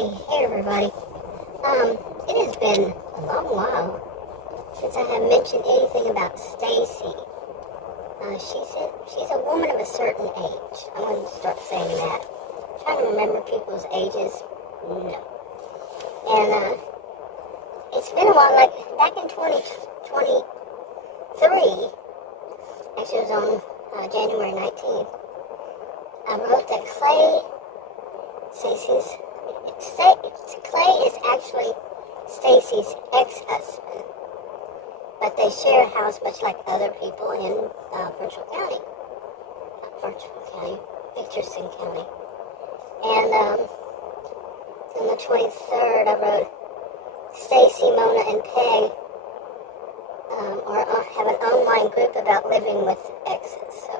Hey everybody. It has been a long while since I have mentioned anything about Stacie. She's a woman of a certain age. I'm going to start saying that. I'm trying to remember people's ages. No. And it's been a while, like back in 2023, actually it was on January 19th, I wrote that Clay is actually Stacie's ex-husband, but they share a house much like other people in Richardson County. And on the 23rd, I wrote Stacie, Mona, and Peg have an online group about living with exes. So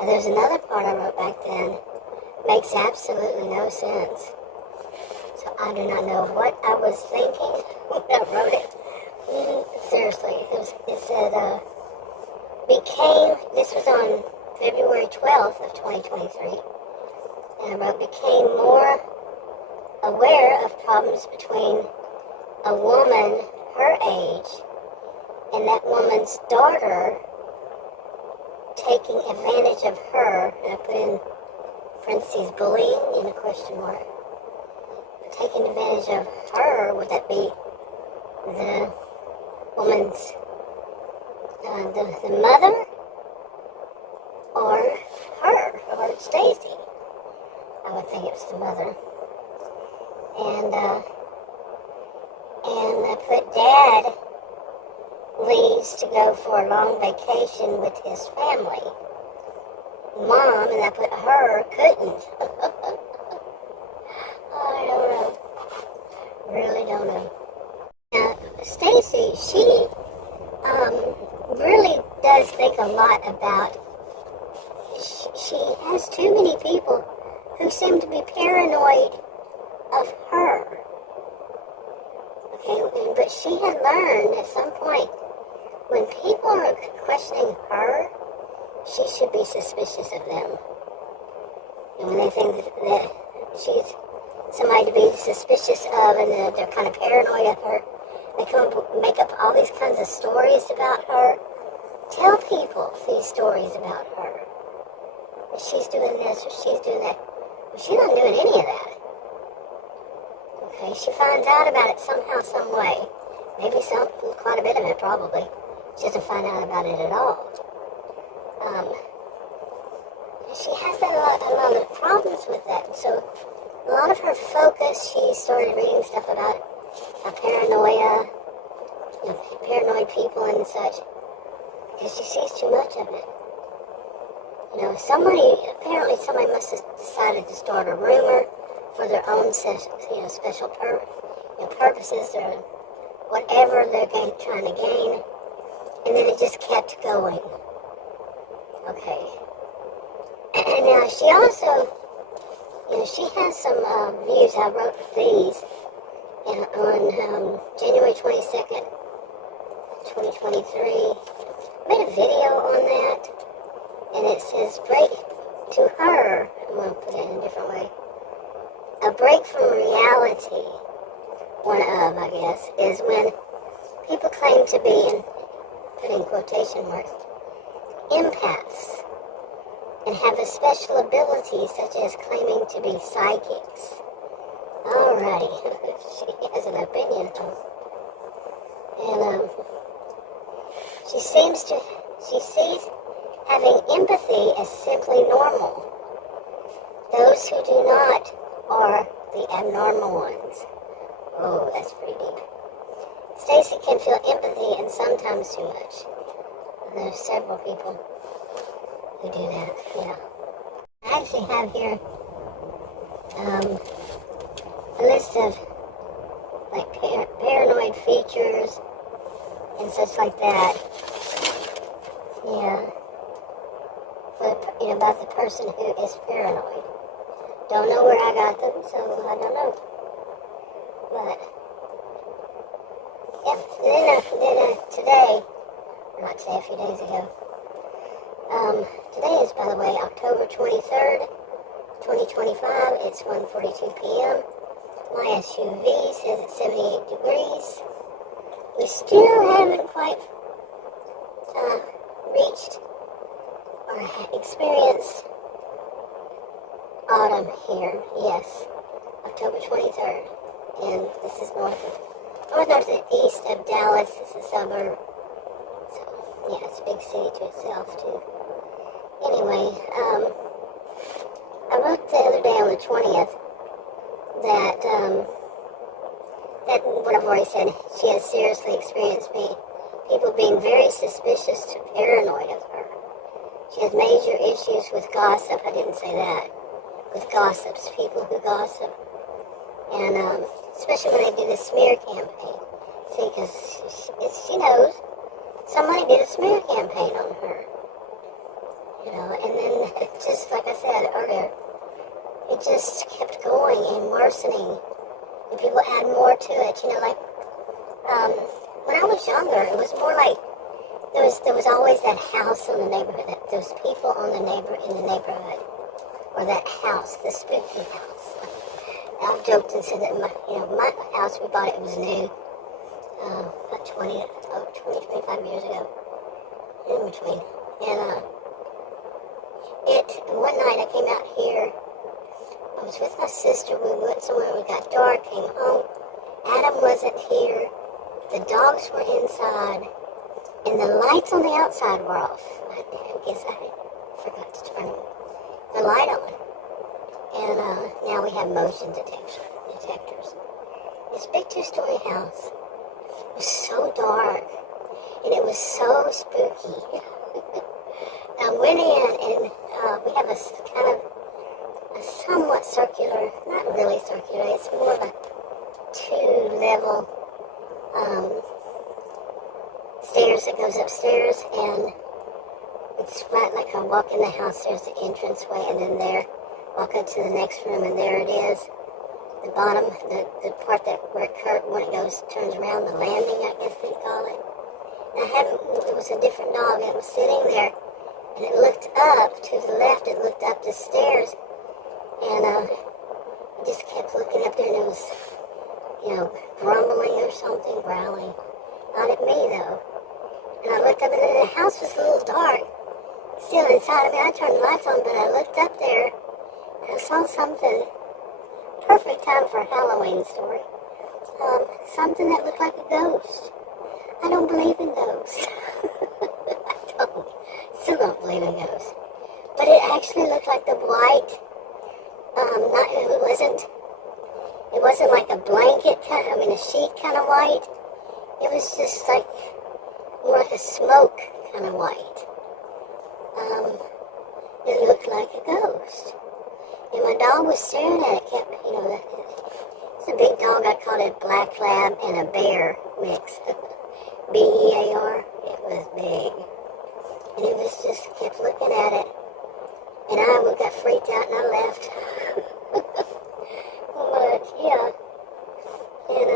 there's another part I wrote back then. Makes absolutely no sense. So I do not know what I was thinking when I wrote it. Seriously, it said, this was on February 12th of 2023, and I wrote, became more aware of problems between a woman her age and that woman's daughter taking advantage of her, and I put in parentheses, bullying in a question mark. Taking advantage of her, would that be the woman's, the mother, or her, or Stacie? I would think it was the mother. And I put Dad leaves to go for a long vacation with his family. Mom, and I put her, couldn't. I don't know. Really don't know. Now, Stacie, she really does think a lot about, she has too many people who seem to be paranoid of her. Okay, but she had learned at some point, when people are questioning her, she should be suspicious of them. And when they think that she's somebody to be suspicious of, and they're kind of paranoid of her, they come up, make up all these kinds of stories about her. Tell people these stories about her. That she's doing this or she's doing that. Well, she's not doing any of that. Okay, she finds out about it somehow, some way. Maybe quite a bit of it probably. She doesn't find out about it at all. She has a lot of problems with that. And so a lot of her focus, she started reading stuff about paranoia, paranoid people and such, because she sees too much of it. Apparently somebody must have decided to start a rumor for their own special purposes or whatever they're trying to gain, and then it just kept going. Okay. And now she also, she has some views. I wrote these on January 22nd, 2023. I made a video on that, and it says, break to her, I'm going to put it in a different way, a break from reality, one of, I guess, is when people claim to be, and put in quotation marks, empaths, and have a special ability such as claiming to be psychics. Alrighty, she has an opinion. And she sees having empathy as simply normal. Those who do not are the abnormal ones. Oh, that's pretty deep. Stacie can feel empathy and sometimes too much. There's several people who do that, I actually have here a list of like paranoid features and such like that. About the person who is paranoid. Don't know where I got them, so I don't know. But then today, not today, a few days ago. Today is, by the way, October 23rd, 2025. It's 1:42 p.m. My SUV says it's 78 degrees. We still haven't quite reached or experienced autumn here. Yes, October 23rd. And this is north and east of Dallas. It's a suburb. So, yeah, it's a big city to itself, too. Anyway, I wrote the other day on the 20th that what I've already said, she has seriously experienced people being very suspicious to paranoid of her. She has major issues with gossip. I didn't say that. With gossips, people who gossip. And especially when they do the smear campaign. See, because she knows somebody did a smear campaign on her. You know, and then just like I said earlier, it just kept going and worsening. And people add more to it. You know, like when I was younger, it was more like there was always that house in the neighborhood, that those people in the neighborhood, or that house, the spooky house. I've joked and said that my house, we bought it was new, about 25 years ago, in between. And one night I came out here. I was with my sister. We went somewhere. We got dark. Came home. Adam wasn't here. The dogs were inside, and the lights on the outside were off. I guess I forgot to turn the light on. And now we have motion detectors. This big two-story house was so dark, and it was so spooky. I went in, and we have a kind of a somewhat circular, not really circular, it's more of a two-level stairs that goes upstairs, and it's right like I walk in the house, there's the entranceway, and then there, walk up to the next room, and there it is. The bottom, the part where when it goes, turns around, the landing, I guess they call it. And it was a different dog, and it was sitting there, and it looked up to the left, it looked up the stairs, and I just kept looking up there, and it was, grumbling or something, growling. Not at me, though. And I looked up, and the house was a little dark, still inside. I mean, I turned the lights on, but I looked up there, and I saw something. Perfect time for a Halloween story. Something that looked like a ghost. I don't believe in ghosts. Still don't believe in ghosts. But it actually looked like the white, it wasn't like a blanket a sheet kind of white. It was just like, more like a smoke kind of white. It looked like a ghost. And my dog was staring at it, it's a big dog. I called it Black Lab and a bear mix. B-E-A-R. It was big. And it was just kept looking at it. And I got freaked out and I left. But, yeah. And,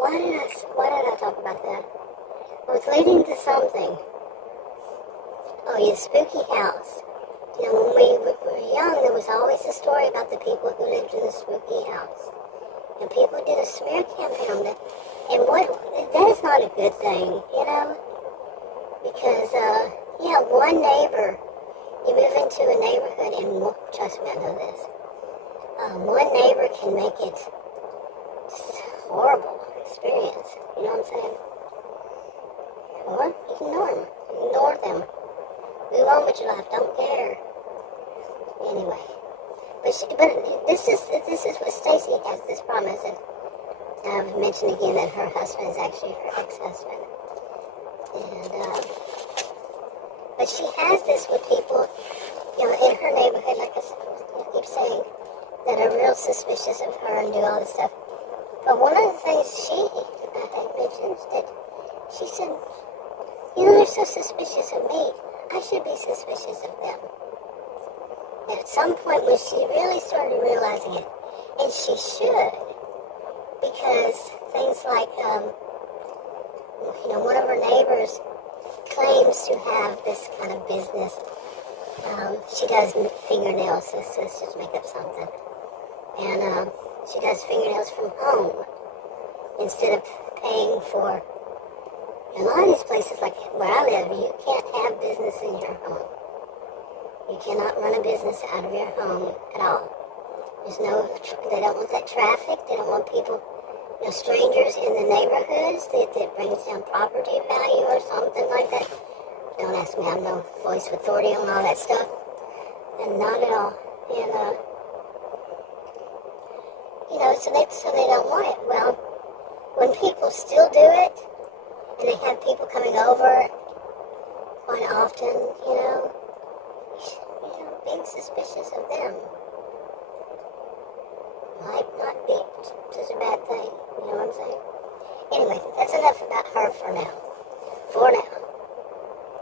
why did I talk about that? It was leading to something. Oh, yeah, spooky house. When we were young, there was always a story about the people who lived in the spooky house. And people did a smear campaign on it. And that is not a good thing, Because, one neighbor, you move into a neighborhood, and trust me, I know this. One neighbor can make it just a horrible experience. You know what I'm saying? Or ignore them. Ignore them. Move on with your life. Don't care. Anyway, but this is what Stacie has this promise, and I've mentioned again that her husband is actually her ex-husband, and but she has this with people, in her neighborhood, like I keep saying, that are real suspicious of her and do all this stuff. But one of the things I think mentioned that she said, they're so suspicious of me, I should be suspicious of them. At some point when she really started realizing it, and she should, because things like, one of her neighbors claims to have this kind of business She does fingernails. Let's just make up something. And she does fingernails from home instead of paying for. In a lot of these places, like where I live, you can't have business in your home. You cannot run a business out of your home at all. They don't want that traffic. They don't want people, strangers in the neighborhoods that brings down property value or something like that. Don't ask me, I have no voice of authority on all that stuff. And not at all. And, so they don't want it. Well, when people still do it, and they have people coming over quite often, being suspicious of them might not be such a bad thing. You know what I'm saying? Anyway, that's enough about her for now. For now.